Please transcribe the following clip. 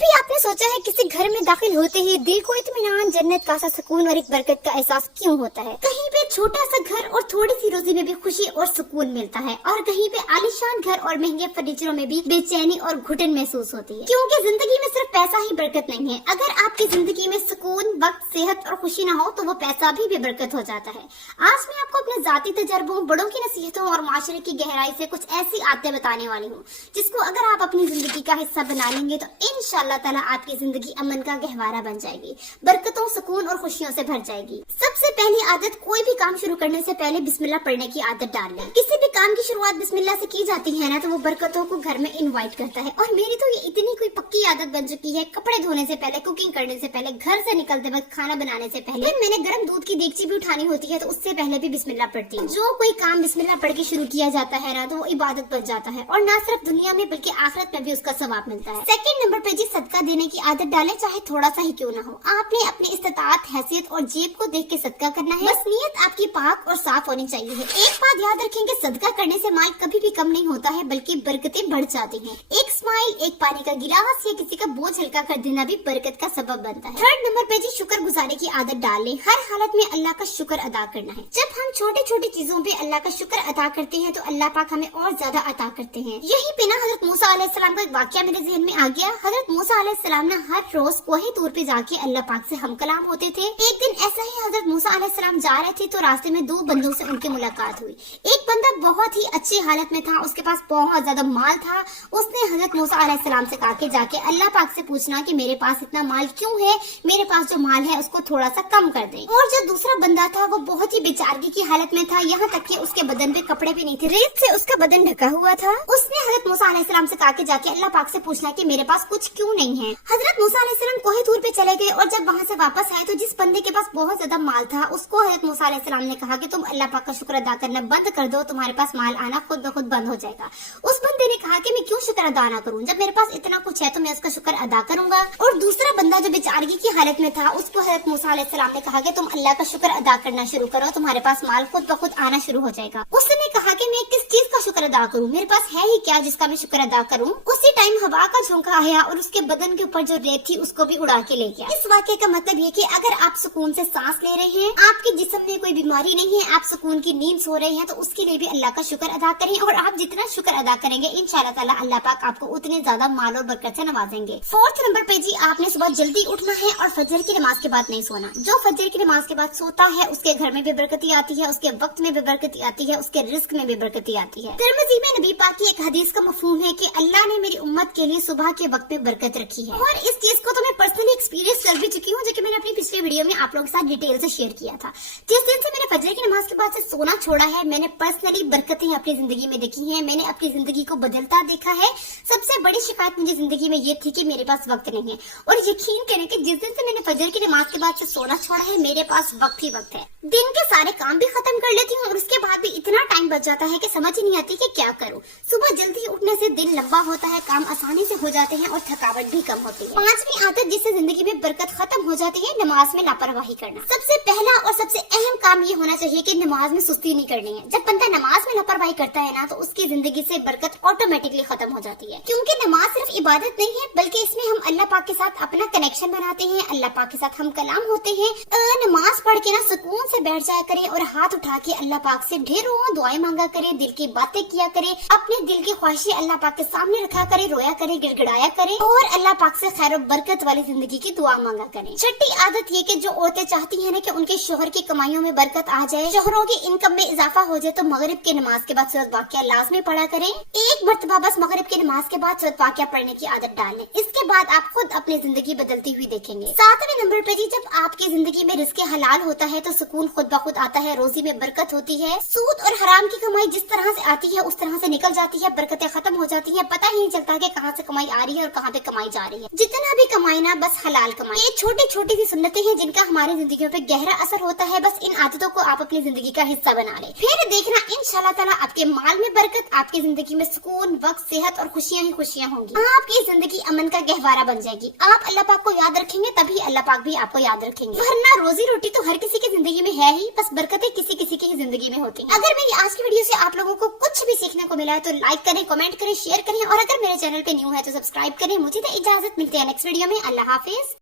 कभी आपने सोचा है किसी घर में दाखिल होते ही दिल को इत्मीनान, जन्नत का सा सुकून और एक बरकत का एहसास क्यों होता है? कहीं पे छोटा सा घर और थोड़ी सी रोजी में भी खुशी और सुकून मिलता है, और कहीं पे आलीशान घर और महंगे फर्नीचरों में भी बेचैनी और घुटन महसूस होती है। क्योंकि जिंदगी में सिर्फ पैसा ही बरकत नहीं है। अगर आपकी जिंदगी में सुकून, वक्त, सेहत और खुशी न हो तो वो पैसा भी बेबरकत हो जाता है। आज मैं आपको अपने जाती तजर्बों, बड़ों की नसीहतों और माशरे की गहराई से कुछ ऐसी आदतें बताने वाली हूँ जिसको अगर आप अपनी जिंदगी का हिस्सा बना लेंगे तो इंशाअल्लाह ताला आपकी जिंदगी अमन का गहवारा बन जाएगी, बरकतों, सुकून और खुशियों से भर जाएगी। सबसे पहली आदत, कोई भी काम शुरू करने से पहले बिस्मिल्लाह पढ़ने की आदत डाल लें। किसी भी काम की शुरुआत बिस्मिल्लाह से की जाती है ना तो वो बरकतों को घर में इनवाइट करता है। और मेरी तो ये इतनी कोई पक्की आदत बन चुकी है, कपड़े धोने से पहले, कुकिंग करने से पहले, घर से निकलते वक्त, खाना बनाने से पहले, मैंने गर्म दूध की देगची भी उठानी होती है तो उससे पहले भी बिस्मिल्लाह पढ़ती हूँ। जो कोई काम बिस्मिल्लाह पढ़ के शुरू किया जाता है ना तो वो इबादत बन जाता है, और न सिर्फ दुनिया में बल्कि आखिरत में भी उसका सवाब मिलता है। सेकंड नंबर पे जी, सदका देने की आदत डालें, चाहे थोड़ा सा ही क्यों ना हो। आपने अपनी इस्तिताअत, हैसियत और जेब को देख के सदका करना है। बस नीयत आपकी पाक और साफ होनी चाहिए। एक बात याद रखेंगे, सदका करने से माल कभी भी कम नहीं होता है बल्कि बरकतें बढ़ जाती हैं। एक स्माइल, एक पानी का गिलास या किसी का बोझ हल्का कर देना भी बरकत का सबब बनता है। थर्ड नंबर पे जी, शुक्र गुजारी की आदत डाल लें। हर हालत में अल्लाह का शुक्र अदा करना है। जब हम छोटी छोटी चीजों पे अल्लाह का शुक्र अदा करते हैं तो अल्लाह पाक हमें और ज्यादा अता करते हैं। यही पे ना हजरत मूसा अलैहिस्सलाम का एक वाकया मेरे ज़हन में आ गया। हजरत मूसा अलैहिस्सलाम ने हर रोज कोहे तूर पे जाके अल्लाह पाक से हम कलाम होते थे। एक दिन ऐसा ही हजरत मूसा अलैहिस्सलाम जा रहे थे तो रास्ते में दो बंदों से उनकी मुलाकात हुई। एक बंदा बहुत ही अच्छी हालत में था, उसके पास बहुत ज्यादा माल था। उसने हजरत मूसा अलैहिस्सलाम से कहा कि जाके अल्लाह पाक से पूछना कि मेरे पास इतना माल क्यों है, मेरे पास जो माल है उसको थोड़ा सा कम कर दें। और जो दूसरा बंदा था वो बहुत ही बेचारगी की हालत में था, यहाँ तक कि उसके बदन पे कपड़े भी नहीं थे, रेत से उसका बदन ढका हुआ था। उसने हजरत मूसा अलैहिस्सलाम से कहा कि जाके अल्लाह पाक से पूछना कि मेरे पास कुछ क्यों नहीं है। हजरत मूसा अलैहिस्सलाम कोहे तूर पे चले गए, और जब वहाँ से वापस आए तो जिस बंदे के पास बहुत ज्यादा माल था उसको हजरत मूसा अलैहिस्सलाम ने कहा कि तुम अल्लाह पाक का शुक्र अदा करना बंद कर दो, तुम्हारे पास माल आना खुद ब खुद बंद हो जाएगा। उस बंदे ने कहा कि मैं क्यों शुक्र अदा ना करूं, जब मेरे पास इतना कुछ है तो मैं उसका शुक्र अदा करूंगा। और दूसरा बंदा जो बेचारगी की हालत में था उसको हजरत मूसा अलैहिस्सलाम ने कहा कि तुम अल्लाह का शुक्र अदा करना शुरू करो, तुम्हारे पास माल खुद ब खुद आना शुरू हो जाएगा। उसने कहा कि मैं किस चीज का शुक्र अदा करूं, मेरे पास है ही क्या जिसका मैं शुक्र अदा करूं। उसी टाइम हवा का झोंका आया और उसके बदन के ऊपर जो रेत थी उसको भी उड़ा के ले गया। इस वाक्य का मतलब ये कि अगर आप सुकून से सांस ले रहे हैं, आपके जिस्म में कोई बीमारी नहीं है, आप सुकून की नींद सो रहे हैं तो उसके लिए भी अल्लाह का शुक्र अदा करें। और आप जितना शुक्र अदा करेंगे इंशाअल्लाह ताला अल्लाह पाक आपको उतने ज्यादा माल और बरकत से नवाजेंगे। फोर्थ नंबर पे जी, आपने सुबह जल्दी उठना है और फजर की नमाज के बाद नहीं सोना। जो फजर की नमाज के बाद सोता है उसके घर में भी बरकती आती है, उसके वक्त में भी बरकती आती है, उसके रिस्क में भी बरकती आती है। तिरमिज़ी में नबी पाक की एक हदीस का मफहूम है कि अल्लाह ने मेरी उम्मत के लिए सुबह के वक्त में बरकत रखी है। और इस चीज को तो मैं पर्सनली एक्सपीरियंस कर भी चुकी हूँ, जो कि मैंने अपनी पिछले वीडियो में आप लोगों के साथ डिटेल से शेयर किया था। जिस दिन से मैंने फजर की नमाज के बाद से सोना छोड़ा है, मैंने पर्सनली बरकतें अपनी जिंदगी में देखी हैं, मैंने अपनी जिंदगी को बदलता देखा है। सबसे बड़ी शिकायत मुझे जिंदगी में ये थी कि मेरे पास वक्त नहीं है, और यकीन करें कि जिस दिन से मैंने फजर की नमाज के बाद से सोना छोड़ा है मेरे पास वक्त ही वक्त है। दिन के सारे काम भी खत्म कर लेती हूँ और उसके बाद भी इतना टाइम बच जाता है कि समझ ही नहीं आती कि क्या करूँ। सुबह जल्दी उठने से दिन लंबा होता है, काम आसानी से हो जाते हैं और थकावट भी कम होती है। पांचवी आदत जिससे जिंदगी में बरकत खत्म हो जाती है, नमाज में लापरवाही करना। सबसे पहला और सबसे अहम काम ये होना चाहिए कि नमाज में सुस्ती नहीं करनी है। जब बंदा नमाज में लापरवाही करता है ना तो उसकी जिंदगी से बरकत ऑटोमेटिकली खत्म हो जाती है। क्योंकि नमाज सिर्फ इबादत नहीं है बल्कि इसमें हम अल्लाह पाक के साथ अपना कनेक्शन बनाते हैं, अल्लाह पाक के साथ हम कलाम होते हैं। नमाज पढ़ के ना सुकून से बैठ जाया करें और हाथ उठा के अल्लाह पाक से ढेरों दुआएं मांगा करें, दिल की बातें किया करें, अपने दिल की ख्वाहिशें अल्लाह पाक के सामने रखा करें, रोया करें, गिड़गिड़ाया करें और अल्लाह पाक से खैर और बरकत वाली जिंदगी की दुआ मांगा करें। छठी आदत ये कि जो औरतें चाहती हैं ना कि उनके शोहर की कमाइयों में बरकत आ जाए, शोहरों की इनकम में इजाफा हो जाए, तो मगरिब की नमाज के बाद सूरत वाक़िया लाज़मी पढ़ा करें। एक मर्तबा बस मगरिब की नमाज के बाद सूरत वाक़िया पढ़ने की आदत डाल लें, इसके बाद आप खुद अपनी जिंदगी बदलती हुई देखेंगे। सातवें नंबर पे जी, जब आपकी जिंदगी में रिज़्क़ हलाल होता है तो सुकून खुद ब खुद आता है, रोजी में बरकत होती है। सूद और हराम की कमाई जिस तरह से आती है उस तरह से निकल जाती है, बरकतें खत्म हो जाती है, पता ही नहीं चलता कि कहाँ से कमाई आ रही है और कहाँ पे कमाई जा रही है। जितना भी कमाई ना बस हलाल कमाई। ये छोटी छोटी सी सुन्नतें हैं जिनका हमारी जिंदगी पे गहरा असर होता है। बस इन आदतों को आप अपनी जिंदगी का हिस्सा बना लें, फिर देखना इंशाल्लाह ताला आपके माल में बरकत, आपकी जिंदगी में सुकून, वक्त, सेहत और खुशियाँ ही खुशियाँ होंगी। आपकी जिंदगी अमन का गहवारा बन जाएगी। जाएगी। आप अल्लाह पाक को याद रखेंगे तभी अल्लाह पाक भी आपको याद रखेंगे, वरना रोजी रोटी तो हर किसी की जिंदगी में है ही, बस बरकतें किसी किसी की जिंदगी में होती हैं। अगर मेरी आज की वीडियो से आप लोगों को कुछ भी सीखने को मिला है तो लाइक करें, कमेंट करें, शेयर करें, और अगर मेरे चैनल पे न्यू है तो सब्सक्राइब करें। मुझे तो इजाजत, मिलते हैं नेक्स्ट वीडियो में। अल्लाह हाफिज।